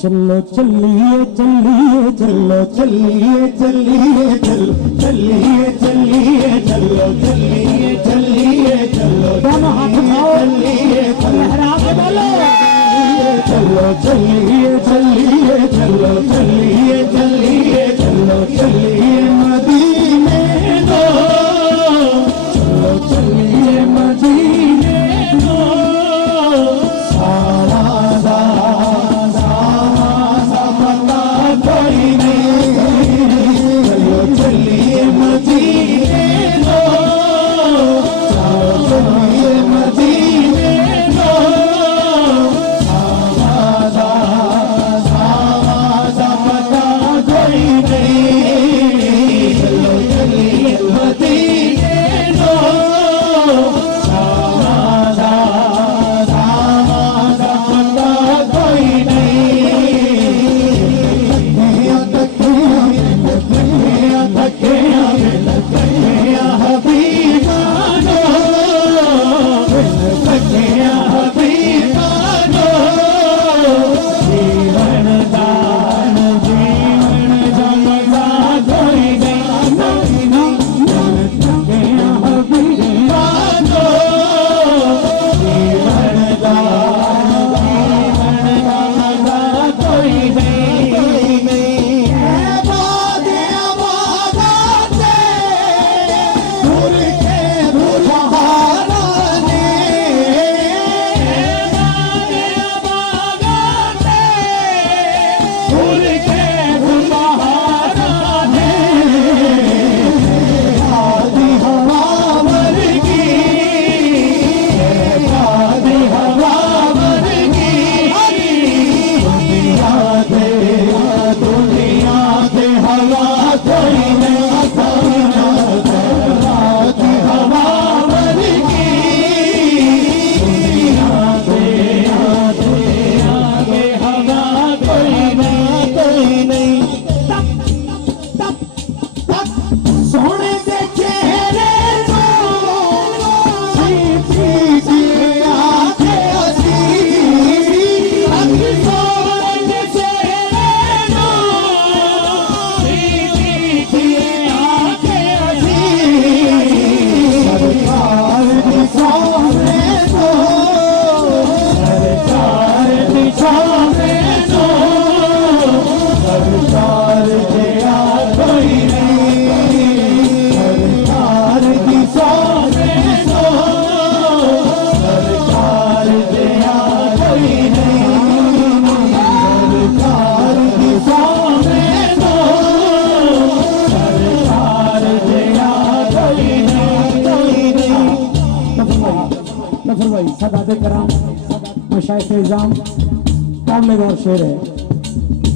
चलो चलिए चलिए चलो चलिए चलिए चलो चलिए चलिए चलो चलिए चलिए चलो दोनों हाथ उठाओ चलिए लहरा के बोलो चलो चलिए चलिए चलो चलिए चलिए चलो चलिए मदीने दो चलो चलिए मदीने दो सारा चलिए मदीने दो चलिए मदीने दो आवाज़ा आवाज़ा पता कोई नहीं चलो चलिए मदीने दो आवाज़ा आवाज़ा पता कोई और शेर है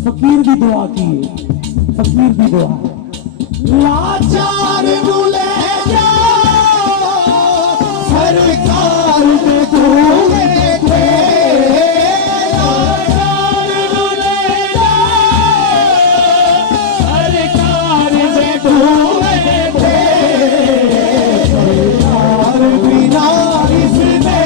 फकीर की दुआ की फकीर की दुआ लाचार बुले सरकार ने दूंगे थे लाचार बुले सरकार ने दूंगे थे सरकार बिना इसने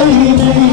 कोई नहीं